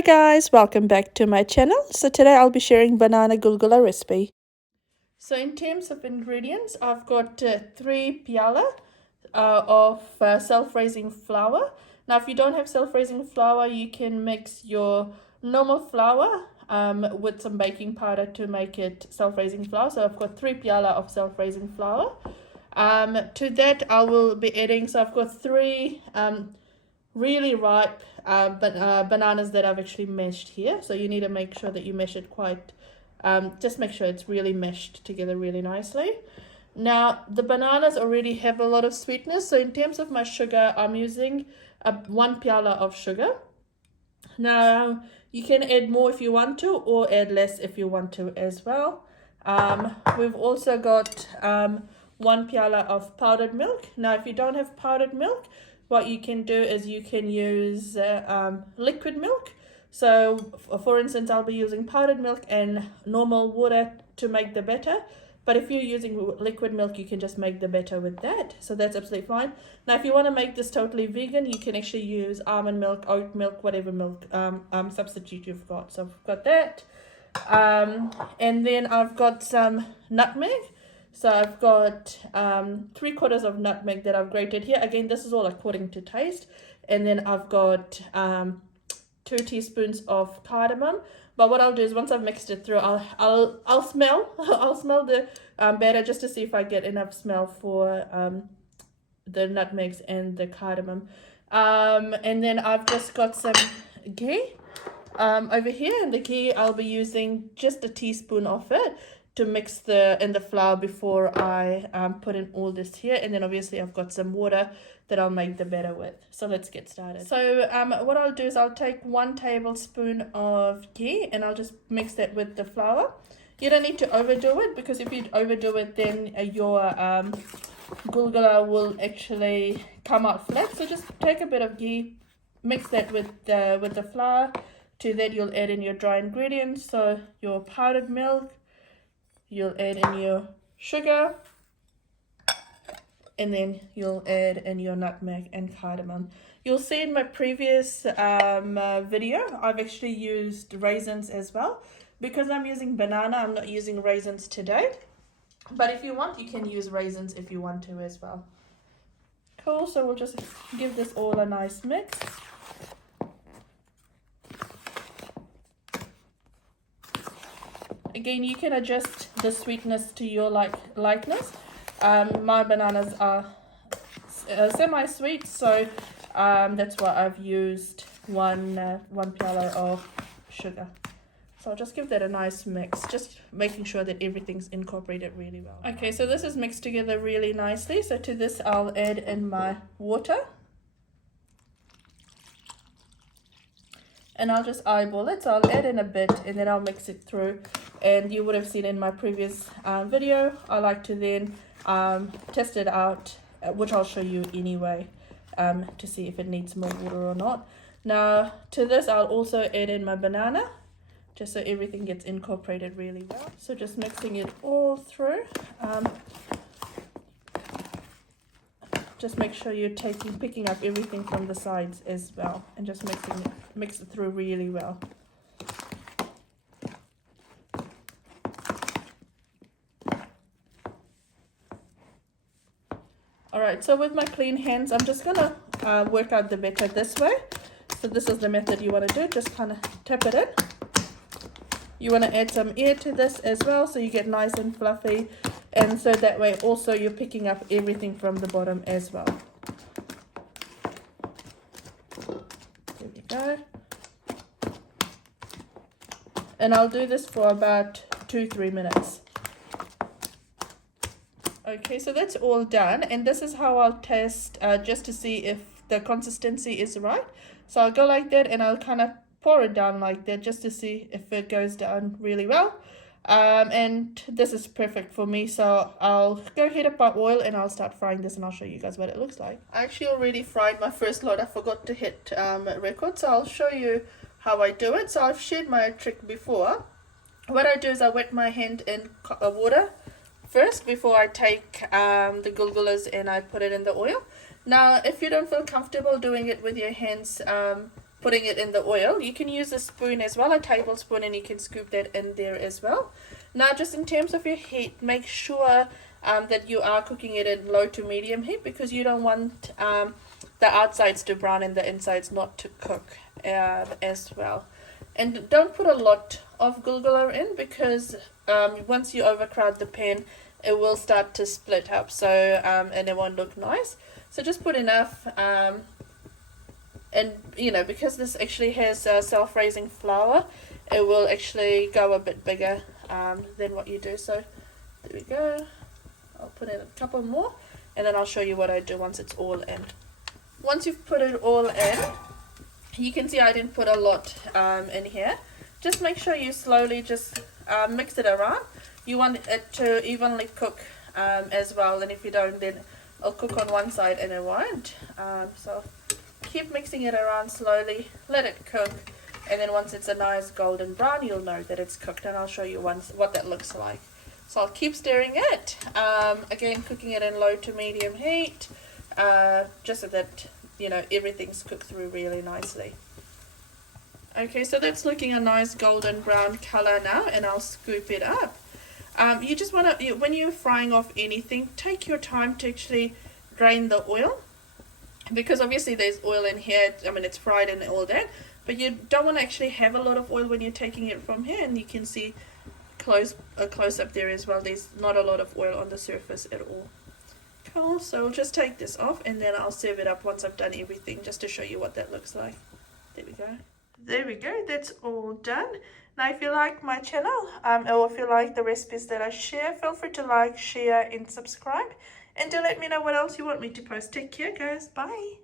Hi guys, welcome back to my channel. So today I'll be sharing banana gulgula recipe. So in terms of ingredients, I've got 3 piala of self-raising flour. Now if you don't have self-raising flour, you can mix your normal flour with some baking powder to make it self-raising flour. So I've got 3 piala of self-raising flour. To that I will be adding, so I've got 3 really ripe bananas that I've actually mashed here. So you need to make sure that you mash it quite, just make sure it's really mashed together really nicely. Now the bananas already have a lot of sweetness, so in terms of my sugar, I'm using 1 piala of sugar. Now you can add more if you want to, or add less if you want to as well. We've also got 1 piala of powdered milk. Now if you don't have powdered milk, what you can do is you can use liquid milk. So for instance, I'll be using powdered milk and normal water to make the batter. But if you're using liquid milk, you can just make the batter with that. So that's absolutely fine. Now, if you want to make this totally vegan, you can actually use almond milk, oat milk, whatever milk substitute you've got. So I've got that. And then I've got some nutmeg. So I've got 3/4 of nutmeg that I've grated here. Again, this is all according to taste. And then I've got 2 teaspoons of cardamom. But what I'll do is once I've mixed it through, I'll smell I'll smell the batter just to see if I get enough smell for the nutmegs and the cardamom. And then I've just got some ghee over here, and the ghee I'll be using just a teaspoon of it to mix in the flour before I put in all this here. And then obviously I've got some water that I'll make the batter with. So let's get started. So what I'll do is I'll take 1 tablespoon of ghee and I'll just mix that with the flour. You don't need to overdo it, because if you overdo it, then your gulgula will actually come out flat. So just take a bit of ghee, mix that with the flour. To that you'll add in your dry ingredients, so your powdered milk, you'll add in your sugar, and then you'll add in your nutmeg and cardamom. You'll see in my previous video, I've actually used raisins as well. Because I'm using banana, I'm not using raisins today. But if you want, you can use raisins if you want to as well. Cool, so we'll just give this all a nice mix. Again, you can adjust the sweetness to your likeness. My bananas are semi-sweet, so that's why I've used one piala of sugar. So I'll just give that a nice mix, just making sure that everything's incorporated really well. Okay, so this is mixed together really nicely. So to this, I'll add in my water. And I'll just eyeball it. So I'll add in a bit and then I'll mix it through. And you would have seen in my previous video, I like to then test it out, which I'll show you anyway, to see if it needs more water or not. Now to this, I'll also add in my banana, just so everything gets incorporated really well. So just mixing it all through. Just make sure you're picking up everything from the sides as well, and just mix it through really well. Alright, so with my clean hands, I'm just gonna work out the batter this way. So this is the method you want to do, just kind of tap it in. You want to add some air to this as well, so you get nice and fluffy. And so that way also you're picking up everything from the bottom as well. There we go. And I'll do this for about 2-3 minutes. Okay, so that's all done, and this is how I'll test just to see if the consistency is right. So I'll go like that and I'll kind of pour it down like that just to see if it goes down really well. And this is perfect for me, so I'll go heat up my oil and I'll start frying this, and I'll show you guys what it looks like. I actually already fried my first load. I forgot to hit record, so I'll show you how I do it. So I've shared my trick before. What I do is I wet my hand in water first before I take the gulgulas and I put it in the oil. Now if you don't feel comfortable doing it with your hands, putting it in the oil. You can use a spoon as well, a tablespoon, and you can scoop that in there as well. Now, just in terms of your heat, make sure that you are cooking it in low to medium heat, because you don't want the outsides to brown and the insides not to cook as well. And don't put a lot of gulgula in, because once you overcrowd the pan, it will start to split up, so and it won't look nice. So just put enough, and you know, because this actually has self-raising flour, it will actually go a bit bigger than what you do. So there we go. I'll put in a couple more, and then I'll show you what I do once it's all in. Once you've put it all in, you can see I didn't put a lot in here. Just make sure you slowly just mix it around. You want it to evenly cook as well, and if you don't, then it'll cook on one side and it won't. So keep mixing it around slowly, let it cook, and then once it's a nice golden brown, you'll know that it's cooked, and I'll show you once what that looks like. So I'll keep stirring it, again cooking it in low to medium heat, just so that, you know, everything's cooked through really nicely. Okay, so that's looking a nice golden brown color now, and I'll scoop it up. You just want to, when you're frying off anything, take your time to actually drain the oil, because obviously there's oil in here. I mean, it's fried and all that, but you don't want to actually have a lot of oil when you're taking it from here. And you can see a close up there as well, there's not a lot of oil on the surface at all. Cool. So I'll just take this off, and then I'll serve it up once I've done everything, just to show you what that looks like. There we go. There we go, that's all done. Now, if you like my channel, or if you like the recipes that I share, feel free to like, share, and subscribe. And do let me know what else you want me to post. Take care, guys. Bye.